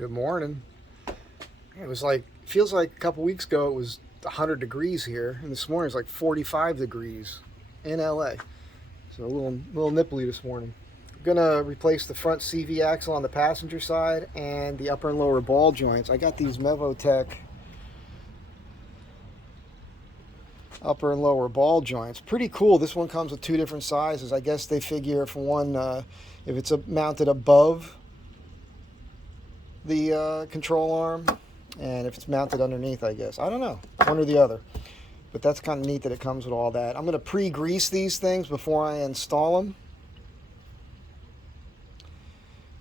Good morning. It was like, feels like a couple weeks ago it was 100 degrees here, and this morning it's like 45 degrees in LA. So a little nipply this morning. I'm gonna replace the front CV axle on the passenger side and the upper and lower ball joints. I got these Mevotech upper and lower ball joints. Pretty cool. This one comes with two different sizes. I guess they figure for one, if it's mounted above the control arm, and if it's mounted underneath, I guess. I don't know, one or the other. But that's kind of neat that it comes with all that. I'm going to pre-grease these things before I install them.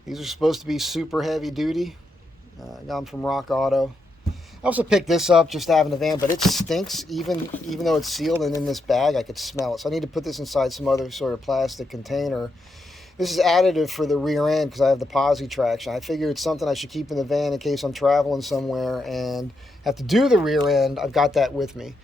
These are supposed to be super heavy duty. I got them from Rock Auto. I also picked this up just to have in the van, but it stinks even though it's sealed and in this bag. I could smell it. So I need to put this inside some other sort of plastic container. This is additive for the rear end because I have the posi traction. I figure it's something I should keep in the van in case I'm traveling somewhere and have to do the rear end. I've got that with me.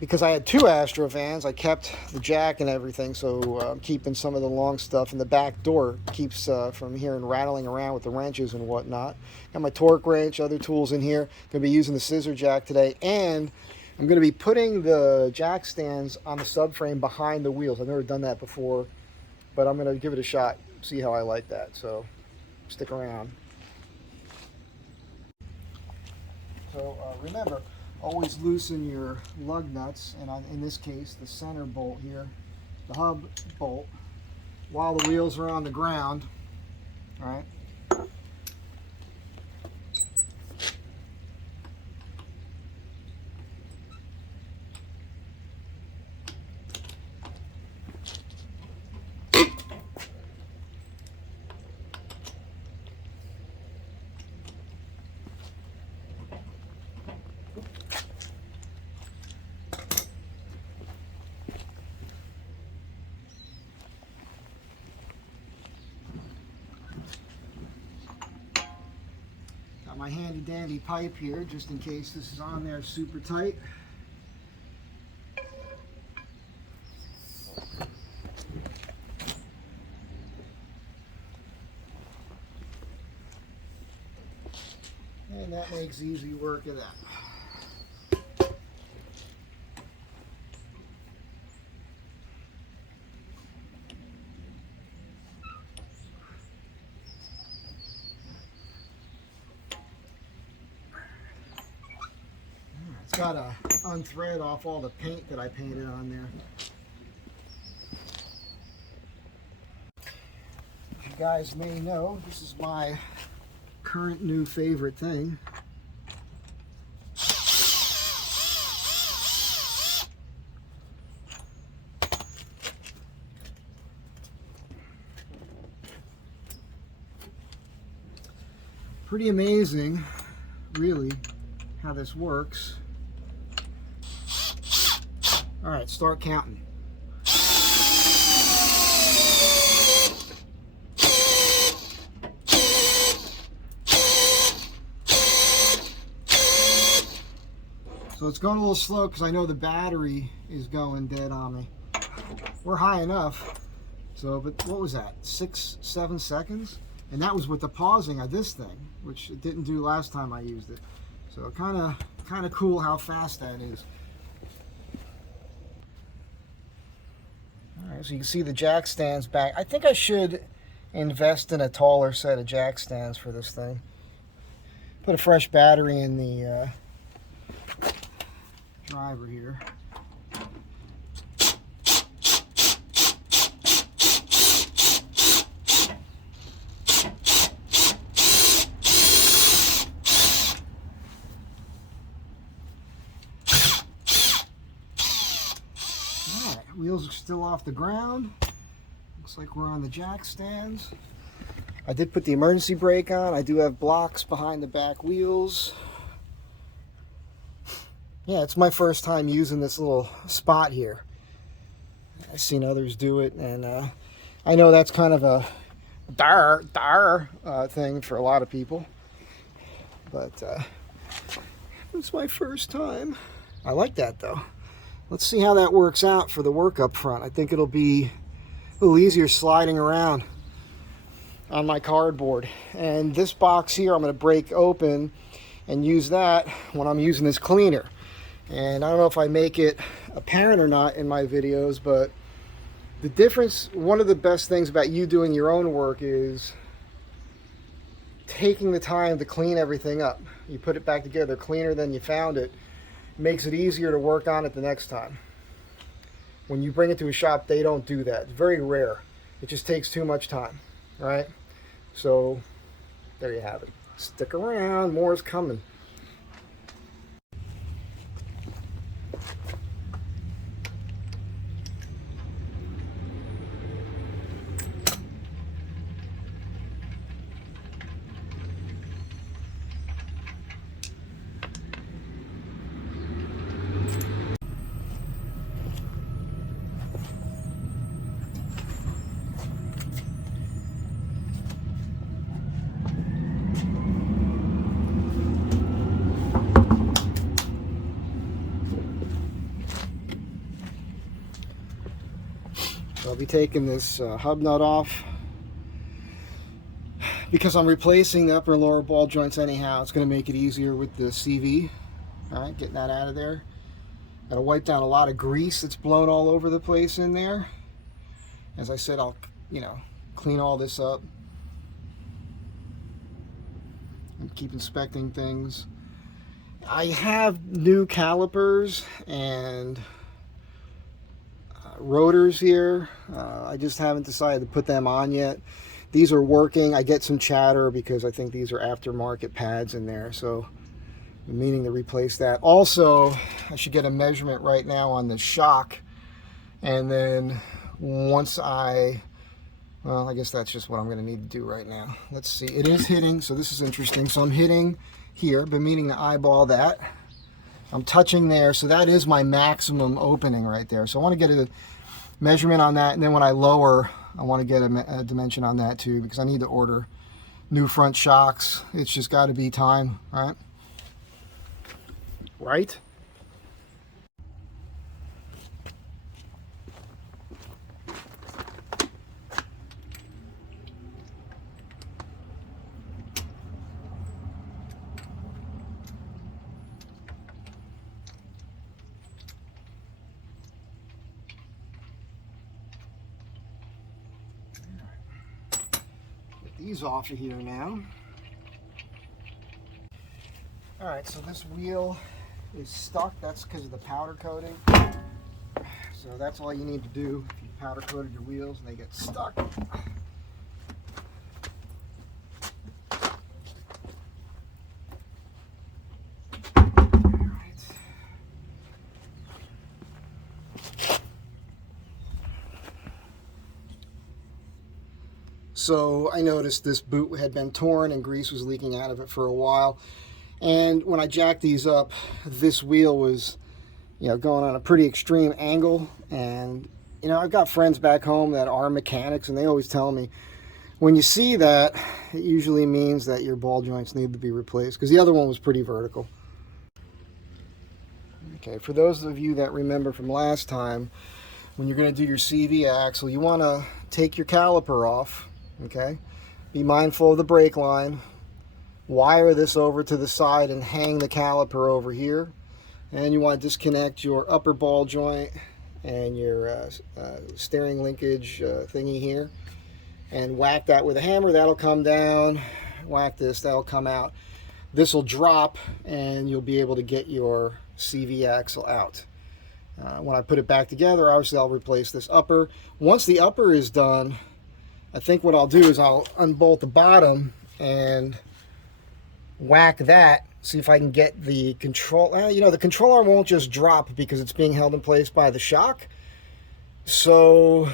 Because I had two Astro vans, I kept the jack and everything, so I'm keeping some of the long stuff. And the back door keeps from hearing rattling around with the wrenches and whatnot. Got my torque wrench, other tools in here. Going to be using the scissor jack today, and I'm going to be putting the jack stands on the subframe behind the wheels. I've never done that before, but I'm going to give it a shot, see how I like that. So stick around. So remember, always loosen your lug nuts, and in this case the center bolt here, the hub bolt, while the wheels are on the ground. All right. My handy dandy pipe here, just in case this is on there super tight. And that makes easy work of that. Got to unthread off all the paint that I painted on there. As you guys may know, this is my current new favorite thing. Pretty amazing, really, how this works. All right, start counting. So it's going a little slow because I know the battery is going dead on me. We're high enough. So, but what was that? 6-7 seconds? And that was with the pausing of this thing, which it didn't do last time I used it. So kind of cool how fast that is. All right, so you can see the jack stands back. I think I should invest in a taller set of jack stands for this thing. Put a fresh battery in the driver here. Wheels are still off the ground. Looks like we're on the jack stands. I did put the emergency brake on. I do have blocks behind the back wheels. Yeah, it's my first time using this little spot here. I've seen others do it, and I know that's kind of a thing for a lot of people. But it's my first time. I like that though. Let's see how that works out for the work up front. I think it'll be a little easier sliding around. on my cardboard. And this box here I'm going to break open and use that when I'm using this cleaner. And I don't know if I make it apparent or not in my videos, but the difference, one of the best things about you doing your own work is taking the time to clean everything up. You put it back together cleaner than you found it. Makes it easier to work on it the next time. When you bring it to a shop, they don't do that. It's very rare. It just takes too much time, right? So there you have it. Stick around, more is coming. I'll be taking this hub nut off because I'm replacing the upper and lower ball joints anyhow. It's going to make it easier with the CV. All right, getting that out of there. Got to wipe down a lot of grease that's blown all over the place in there. As I said, I'll, clean all this up and keep inspecting things. I have new calipers and rotors here. I just haven't decided to put them on yet. These are working. I get some chatter because I think these are aftermarket pads in there, so I'm meaning to replace that. Also, I should get a measurement right now on the shock, and then once I guess that's just what I'm going to need to do right now. Let's see. It is hitting, so this is interesting. So I'm hitting here, been meaning to eyeball that. I'm touching there, so that is my maximum opening right there. So I want to get a measurement on that, and then when I lower, I want to get a dimension on that too, because I need to order new front shocks. It's just got to be time, right? Right? These off of here now. All right, so this wheel is stuck. That's because of the powder coating. So that's all you need to do if you powder coated your wheels and they get stuck. So I noticed this boot had been torn and grease was leaking out of it for a while. And when I jacked these up, this wheel was, going on a pretty extreme angle. And, I've got friends back home that are mechanics, and they always tell me, when you see that, it usually means that your ball joints need to be replaced, because the other one was pretty vertical. Okay, for those of you that remember from last time, when you're going to do your CV axle, you want to take your caliper off. Okay, be mindful of the brake line, wire this over to the side and hang the caliper over here, and you want to disconnect your upper ball joint and your steering linkage thingy here, and whack that with a hammer. That'll come down. Whack this, that'll come out. This will drop and you'll be able to get your CV axle out. When I put it back together, obviously I'll replace this upper. Once the upper is done, I think what I'll do is I'll unbolt the bottom and whack that, see if I can get the control. The control arm won't just drop because it's being held in place by the shock. So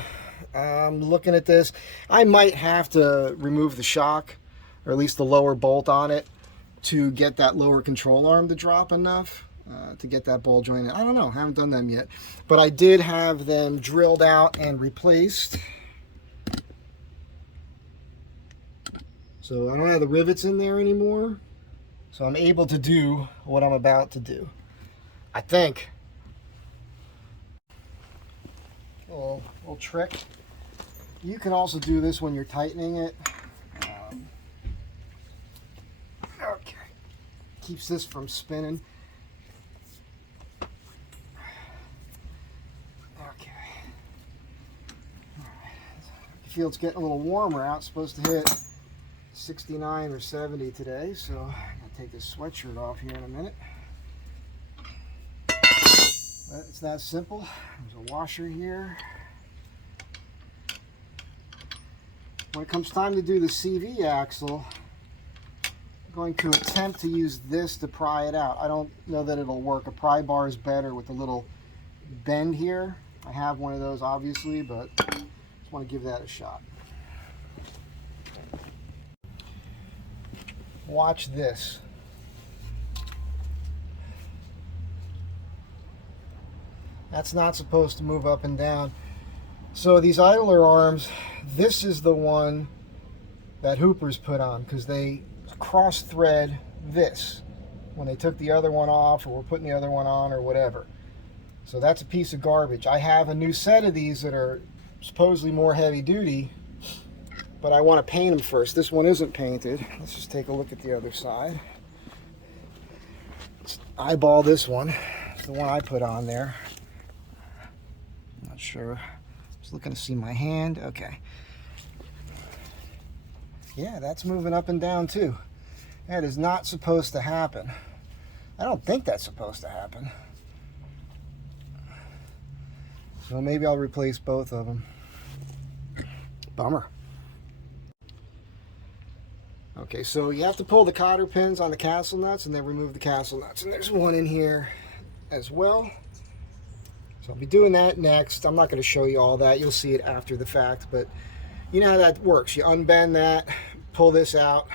I'm looking at this. I might have to remove the shock, or at least the lower bolt on it, to get that lower control arm to drop enough to get that ball joint in. I don't know, I haven't done them yet. But I did have them drilled out and replaced. So I don't have the rivets in there anymore. So I'm able to do what I'm about to do, I think. Little trick. You can also do this when you're tightening it. keeps this from spinning. Okay. All right. I feel it's getting a little warmer out. It's supposed to hit 69 or 70 today, so I'm gonna take this sweatshirt off here in a minute. But it's that simple. There's a washer here. When it comes time to do the CV axle, I'm going to attempt to use this to pry it out. I don't know that it'll work. A pry bar is better with a little bend here. I have one of those obviously, but just want to give that a shot. Watch this. That's not supposed to move up and down. So these idler arms, this is the one that Hoopers put on because they cross thread this when they took the other one off or were putting the other one on or whatever. So that's a piece of garbage. I have a new set of these that are supposedly more heavy duty, but I want to paint them first. This one isn't painted. Let's just take a look at the other side. Let's eyeball this one. It's the one I put on there. Not sure. Just looking to see my hand. Okay. Yeah, that's moving up and down too. That is not supposed to happen. I don't think that's supposed to happen. So maybe I'll replace both of them. Bummer. Okay, so you have to pull the cotter pins on the castle nuts and then remove the castle nuts. And there's one in here as well. So I'll be doing that next. I'm not going to show you all that. You'll see it after the fact, but you know how that works. You unbend that, pull this out,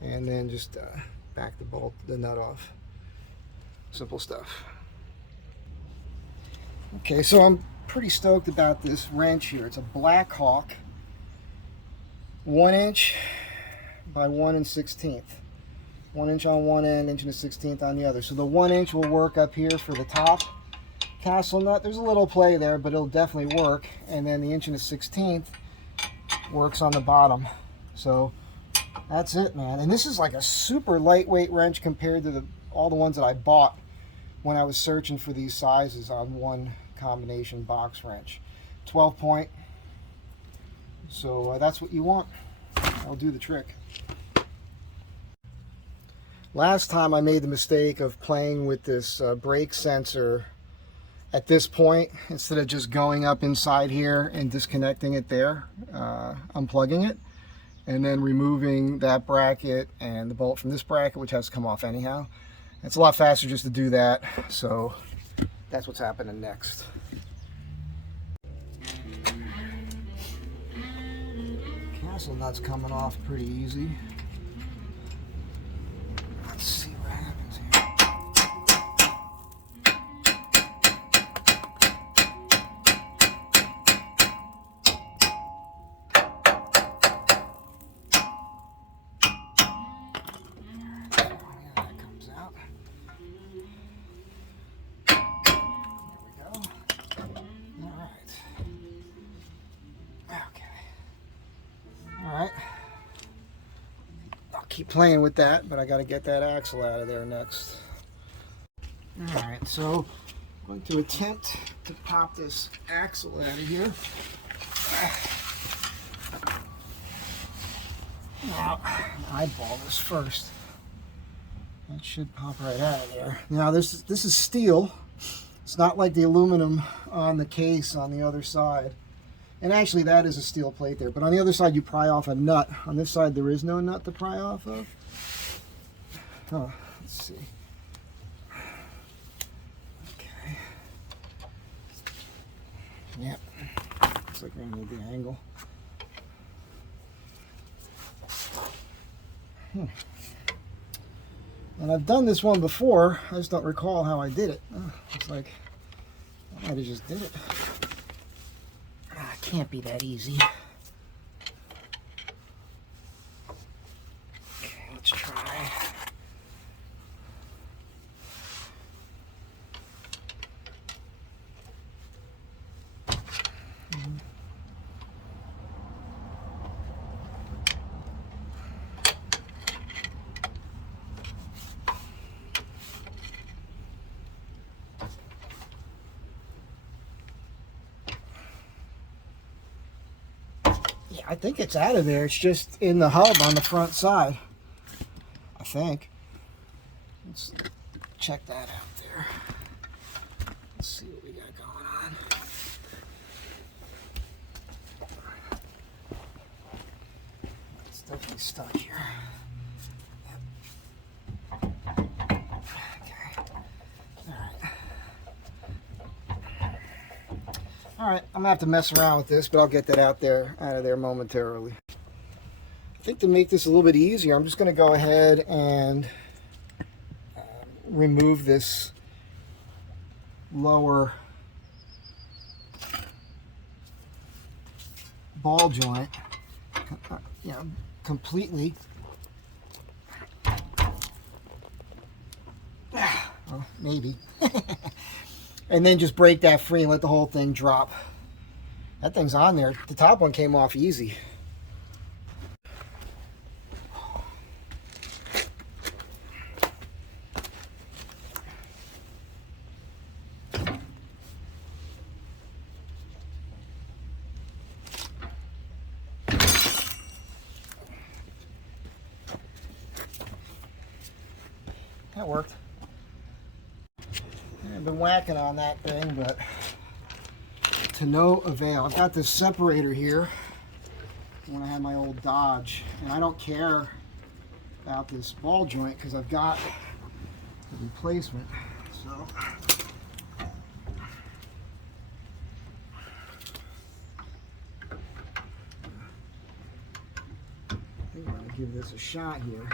and then just back the nut off. Simple stuff. Okay, so I'm pretty stoked about this wrench here. It's a Black Hawk, 1 inch by 1 1/16. 1 inch on one end, 1 1/16 on the other. So the 1 inch will work up here for the top castle nut. There's a little play there, but it'll definitely work. And then the 1 1/16 works on the bottom. So that's it, man. And this is like a super lightweight wrench compared to all the ones that I bought when I was searching for these sizes on one combination box wrench. 12 point. So that's what you want. I'll do the trick. Last time I made the mistake of playing with this brake sensor at this point instead of just going up inside here and disconnecting it there, unplugging it, and then removing that bracket and the bolt from this bracket, which has to come off anyhow. It's a lot faster just to do that, so that's what's happening next. Castle nut's coming off pretty easy. Let's see what happens here. That comes out. There we go. All right. Okay. All right. I'll keep playing with that, but I got to get that axle out of there next. All right, so I'm going to attempt to pop this axle out of here. Now, eyeball this first. That should pop right out of there. Now, this is steel. It's not like the aluminum on the case on the other side. And actually, that is a steel plate there. But on the other side, you pry off a nut. On this side, there is no nut to pry off of. Oh, let's see. Okay. Yep. Looks like we're going to need the angle. And I've done this one before. I just don't recall how I did it. Oh, it's like I might have just did it. Can't be that easy. Okay, let's try. Yeah, I think it's out of there. It's just in the hub on the front side, I think. Let's check that out there. Let's see what we got going on. It's definitely stuck here. Yep. Okay. All right, I'm gonna have to mess around with this, but I'll get that out of there momentarily. I think to make this a little bit easier, I'm just gonna go ahead and remove this lower ball joint, completely. Well, maybe. And then just break that free and let the whole thing drop. That thing's on there. The top one came off easy. That worked. I've been whacking on that thing, but to no avail. I've got this separator here when I had my old Dodge, and I don't care about this ball joint because I've got the replacement. So I think I'm going to give this a shot here.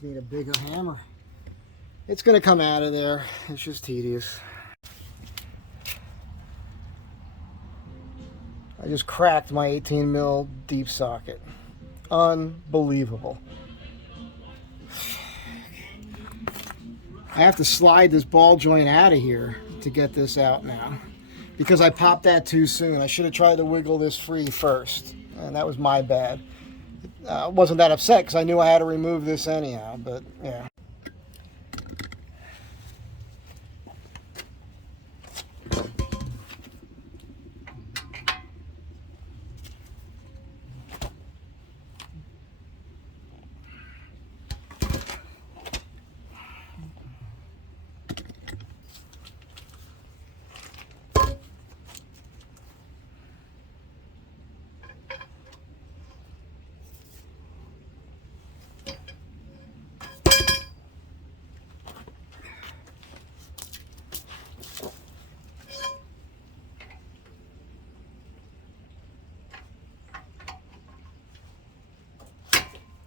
Need a bigger hammer. It's going to come out of there. It's just tedious. I just cracked my 18 mil deep socket. Unbelievable. I have to slide this ball joint out of here to get this out now because I popped that too soon. I should have tried to wiggle this free first, and that was my bad. I wasn't that upset because I knew I had to remove this anyhow, but yeah.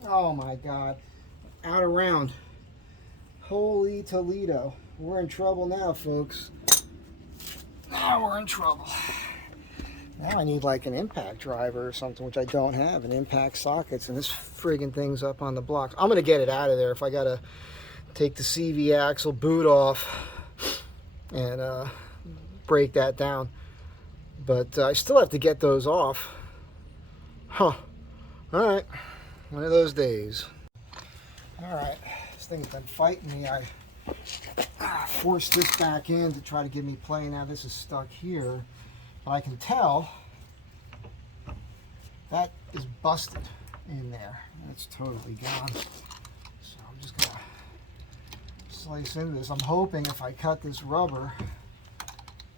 Oh my God, out of round. Holy Toledo. We're in trouble now, folks. Now we're in trouble. Now I need like an impact driver or something, which I don't have, an impact sockets, and this friggin' thing's up on the blocks. I'm gonna get it out of there if I gotta take the CV axle boot off and break that down. But I still have to get those off. Huh. All right. One of those days. All right, this thing's been fighting me. I forced this back in to try to give me play. Now this is stuck here, but I can tell that is busted in there. It's totally gone. So I'm just gonna slice into this. I'm hoping if I cut this rubber,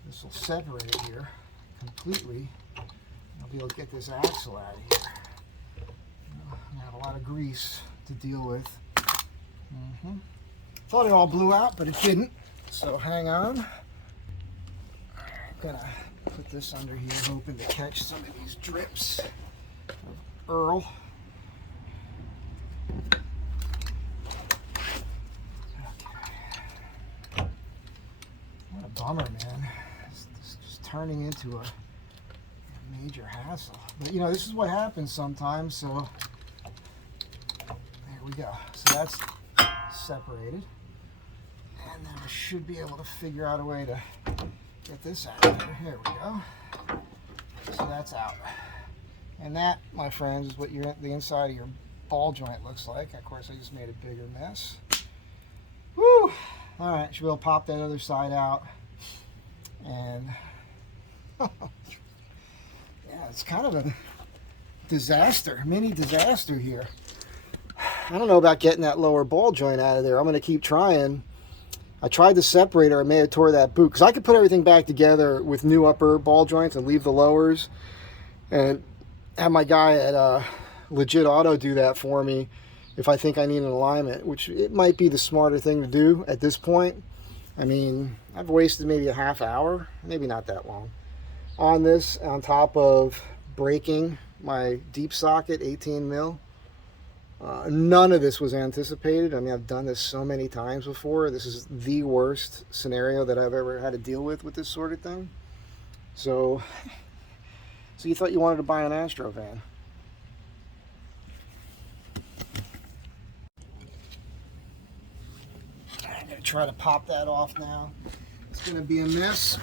this will separate it here completely. I'll be able to get this axle out of here. I have a lot of grease to deal with. Thought it all blew out, but it didn't. So hang on. I'm gonna put this under here, hoping to catch some of these drips of Earl. Okay. What a bummer, man. It's just turning into a major hassle. But you know, this is what happens sometimes, so there we go. So that's separated. And then I should be able to figure out a way to get this out of there. Here we go. So that's out. And that, my friends, is what the inside of your ball joint looks like. Of course, I just made a bigger mess. Woo! All right, should be able to pop that other side out. And yeah, it's kind of a disaster, mini disaster here. I don't know about getting that lower ball joint out of there. I'm going to keep trying. I tried the separator. I may have tore that boot because I could put everything back together with new upper ball joints and leave the lowers and have my guy at Legit Auto do that for me if I think I need an alignment, which it might be the smarter thing to do at this point. I mean, I've wasted maybe a half hour, maybe not that long, on this on top of breaking my deep socket 18 mil. None of this was anticipated. I mean, I've done this so many times before. This is the worst scenario that I've ever had to deal with this sort of thing. So you thought you wanted to buy an Astro van. I'm going to try to pop that off now. It's going to be a mess.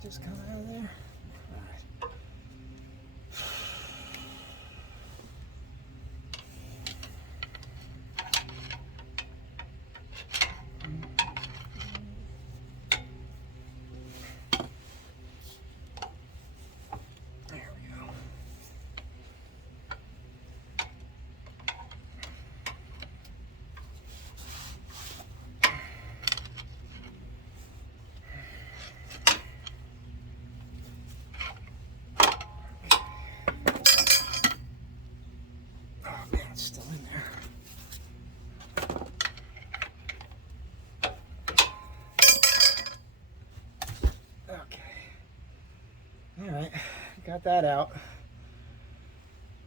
Just come out of there. All right. There we go. Still in there. Okay. All right, got that out.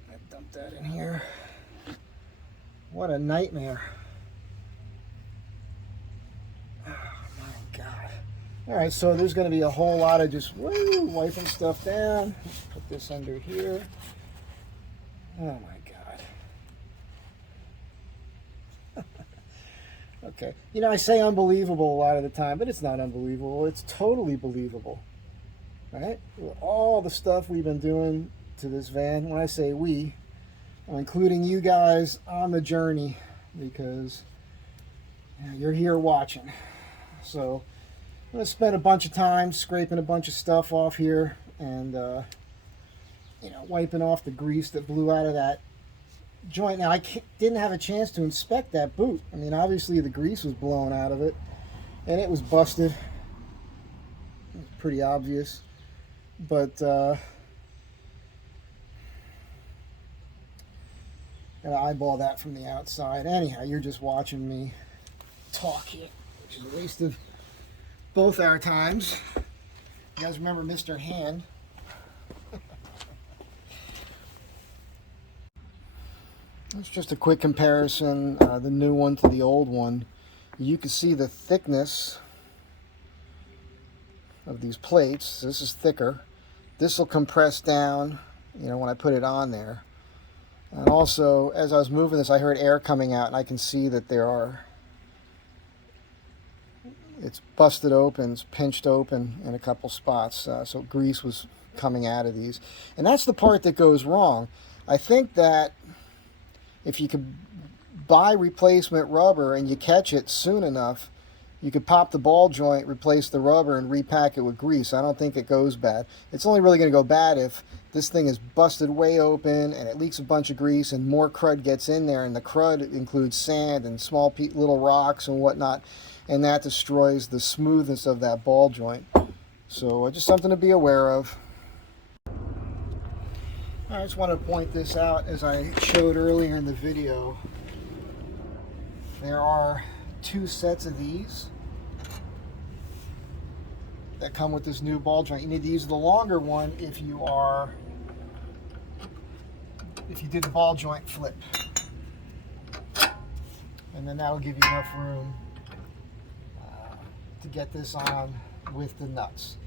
I dumped that in here. What a nightmare. Oh my God. All right, so there's going to be a whole lot of just wiping stuff down. Put this under here. Oh my God. Okay, you know, I say unbelievable a lot of the time, but it's not unbelievable. It's totally believable, right? With all the stuff we've been doing to this van, when I say we, I'm including you guys on the journey because you're here watching. So I'm going to spend a bunch of time scraping a bunch of stuff off here and, you know, wiping off the grease that blew out of that joint. Now, I didn't have a chance to inspect that boot. I mean, obviously the grease was blown out of it and it was busted. It was pretty obvious, but gotta eyeball that from the outside. Anyhow, you're just watching me talk here, which is a waste of both our times. You guys remember Mr. Hand? It's just a quick comparison, the new one to the old one. You can see the thickness of these plates. This is thicker. This will compress down, you know, when I put it on there. And also, as I was moving this, I heard air coming out, and I can see that it's busted open, it's pinched open in a couple spots. So grease was coming out of these. And that's the part that goes wrong. I think that if you could buy replacement rubber and you catch it soon enough, you could pop the ball joint, replace the rubber, and repack it with grease. I don't think it goes bad. It's only really going to go bad if this thing is busted way open and it leaks a bunch of grease and more crud gets in there, and the crud includes sand and small little rocks and whatnot, and that destroys the smoothness of that ball joint. So just something to be aware of. I just want to point this out. As I showed earlier in the video, there are 2 sets of these that come with this new ball joint. You need to use the longer one if you did the ball joint flip, and then that'll give you enough room to get this on with the nuts.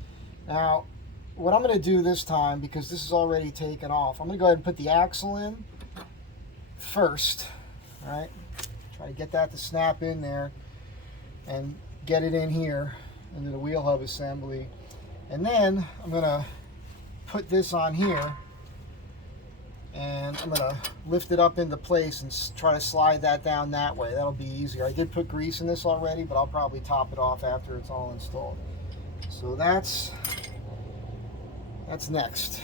Now, what I'm going to do this time, because this is already taken off, I'm going to go ahead and put the axle in first. All right, try to get that to snap in there. and get it in here into the wheel hub assembly. And then I'm gonna put this on here, and I'm gonna lift it up into place and try to slide that down that way. That'll be easier. I did put grease in this already, but I'll probably top it off after it's all installed. So that's next.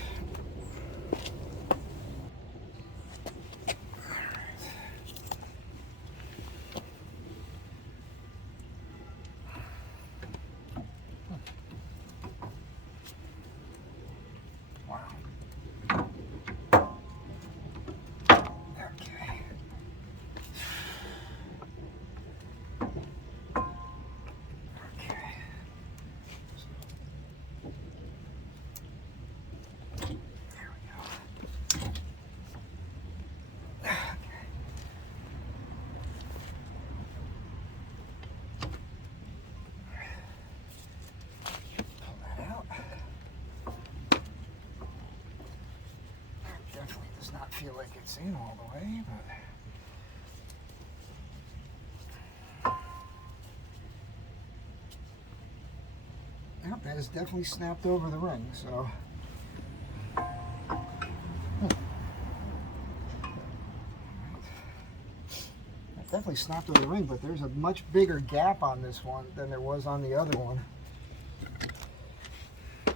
Feel like it's in all the way, but yep, that is definitely snapped over the ring. So that definitely snapped over the ring, but there's a much bigger gap on this one than there was on the other one. I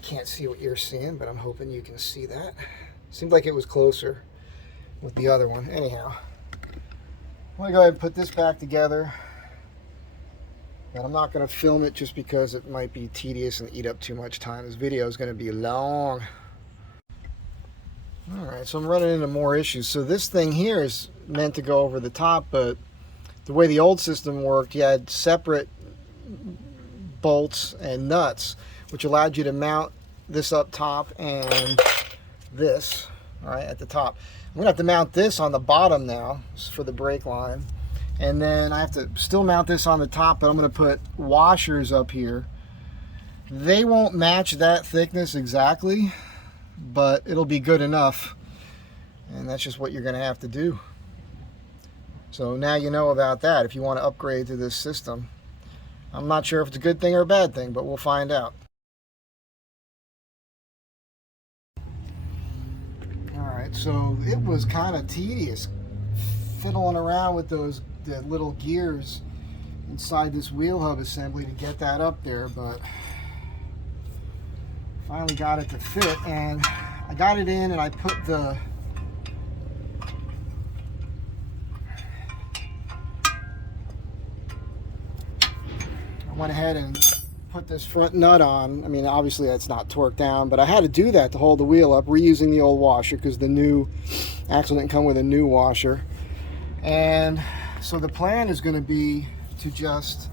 can't see what you're seeing, but I'm hoping you can see that. Seemed like it was closer with the other one. Anyhow, I'm going to go ahead and put this back together. And I'm not going to film it just because it might be tedious and eat up too much time. This video is going to be long. Alright, so I'm running into more issues. So this thing here is meant to go over the top, but the way the old system worked, you had separate bolts and nuts, which allowed you to mount this up top and this, all right, at the top. I'm gonna have to mount this on the bottom now for the brake line, and then I have to still mount this on the top, but I'm gonna put washers up here. They won't match that thickness exactly, but it'll be good enough, and that's just what you're gonna have to do. So now you know about that if you want to upgrade to this system. I'm not sure if it's a good thing or a bad thing, but we'll find out. So it was kind of tedious fiddling around with the little gears inside this wheel hub assembly to get that up there, but finally got it to fit, and I got it in, and I put I went ahead and put this front nut on. I mean, obviously that's not torqued down, but I had to do that to hold the wheel up, reusing the old washer because the new axle didn't come with a new washer. And so the plan is going to be to just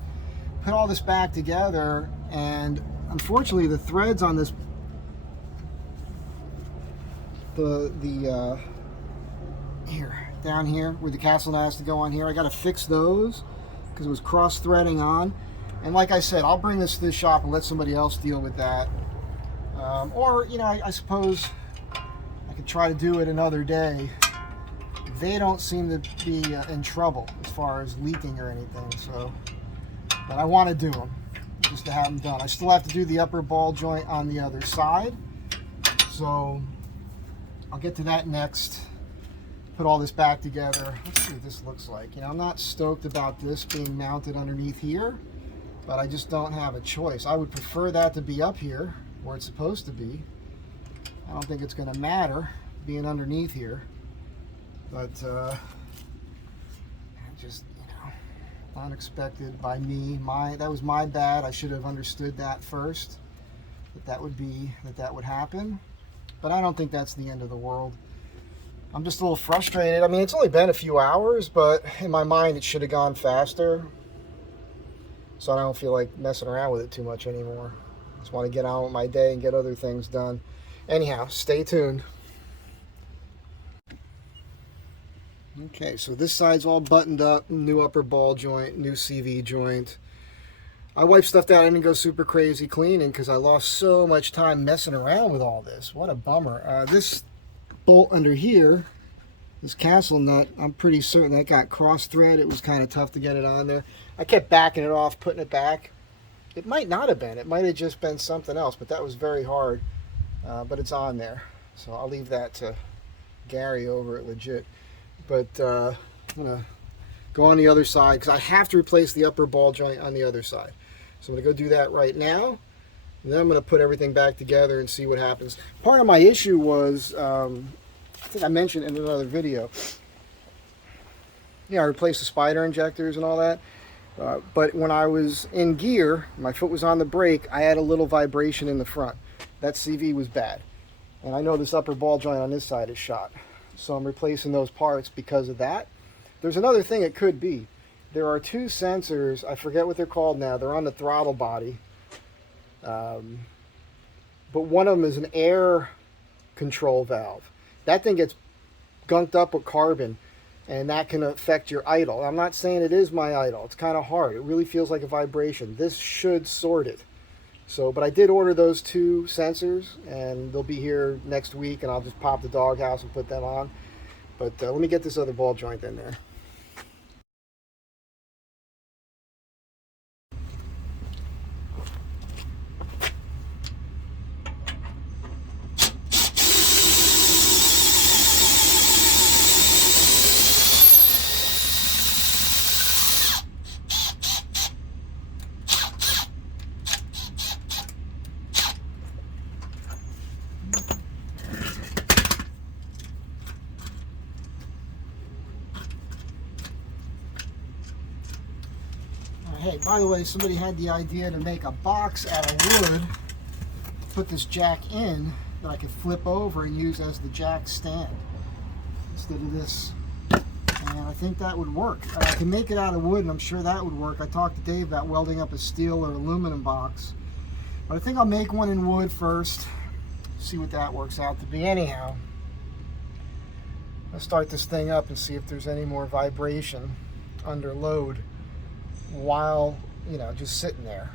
put all this back together, and unfortunately the threads on this, here, down here where the castle nut has to go on here, I got to fix those because it was cross threading on. And like I said, I'll bring this to the shop and let somebody else deal with that. Or, you know, I suppose I could try to do it another day. They don't seem to be in trouble as far as leaking or anything. So, but I want to do them just to have them done. I still have to do the upper ball joint on the other side. So I'll get to that next. Put all this back together. Let's see what this looks like. You know, I'm not stoked about this being mounted underneath here, but I just don't have a choice. I would prefer that to be up here where it's supposed to be. I don't think it's going to matter being underneath here, but just, you know, unexpected by me. That was my bad. I should have understood that first, that would happen. But I don't think that's the end of the world. I'm just a little frustrated. I mean, it's only been a few hours, but in my mind it should have gone faster. So I don't feel like messing around with it too much anymore. Just want to get on with my day and get other things done. Anyhow, stay tuned. Okay, so this side's all buttoned up. New upper ball joint, new CV joint. I wiped stuff down. I didn't go super crazy cleaning because I lost so much time messing around with all this. What a bummer. This bolt under here This castle nut, I'm pretty certain that got cross thread. It was kind of tough to get it on there. I kept backing it off, putting it back. It might not have been. It might have just been something else, but that was very hard. But it's on there. So I'll leave that to Gary over at Legit. But I'm going to go on the other side because I have to replace the upper ball joint on the other side. So I'm going to go do that right now. And then I'm going to put everything back together and see what happens. Part of my issue was, I think I mentioned in another video, I replaced the spider injectors and all that. But when I was in gear, my foot was on the brake, I had a little vibration in the front. That CV was bad. And I know this upper ball joint on this side is shot. So I'm replacing those parts because of that. There's another thing it could be. There are two sensors, I forget what they're called now, they're on the throttle body. But one of them is an air control valve. That thing gets gunked up with carbon, and that can affect your idle. I'm not saying it is my idle. It's kind of hard. It really feels like a vibration. This should sort it. So, but I did order those two sensors, and they'll be here next week, and I'll just pop the doghouse and put them on. But let me get this other ball joint in there. Hey, by the way, somebody had the idea to make a box out of wood, put this jack in that I could flip over and use as the jack stand instead of this. And I think that would work. I can make it out of wood, and I'm sure that would work. I talked to Dave about welding up a steel or aluminum box. But I think I'll make one in wood first, see what that works out to be. Anyhow, let's start this thing up and see if there's any more vibration under load while, just sitting there.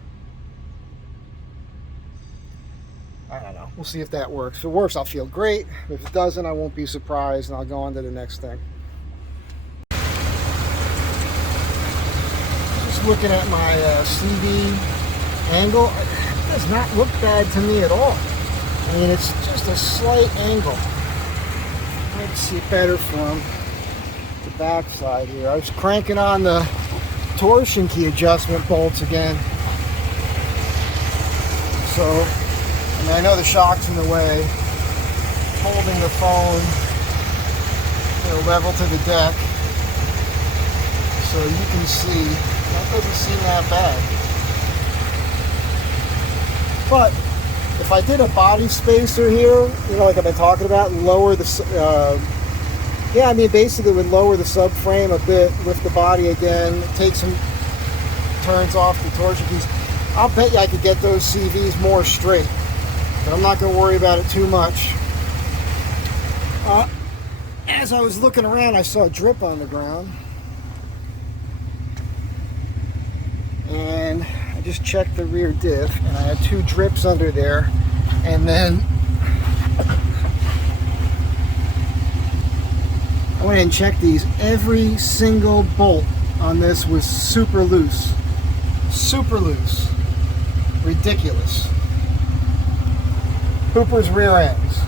I don't know. We'll see if that works. If it works, I'll feel great. If it doesn't, I won't be surprised, and I'll go on to the next thing. Just looking at my CV angle, it does not look bad to me at all. I mean, it's just a slight angle. I can see it better from the back side here. I was cranking on the torsion key adjustment bolts again. So, I know the shock's in the way. Holding the phone, level to the deck. So you can see, that doesn't seem that bad. But, if I did a body spacer here, like I've been talking about, lower the, basically would lower the subframe a bit, lift the body again, take some turns off the torsion keys. I'll bet you I could get those CVs more straight, but I'm not going to worry about it too much. As I was looking around, I saw a drip on the ground, and I just checked the rear diff, and I had two drips under there, and then I went and checked these. Every single bolt on this was super loose. Super loose. Ridiculous. Hooper's rear ends.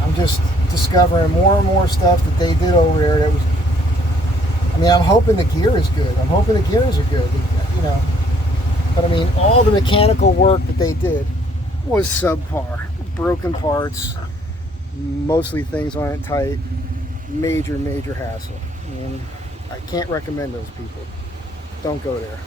I'm just discovering more and more stuff that they did over there that was, I'm hoping the gear is good. I'm hoping the gears are good, But all the mechanical work that they did was subpar. Broken parts, mostly things aren't tight. Major hassle. I can't recommend those people. Don't go there.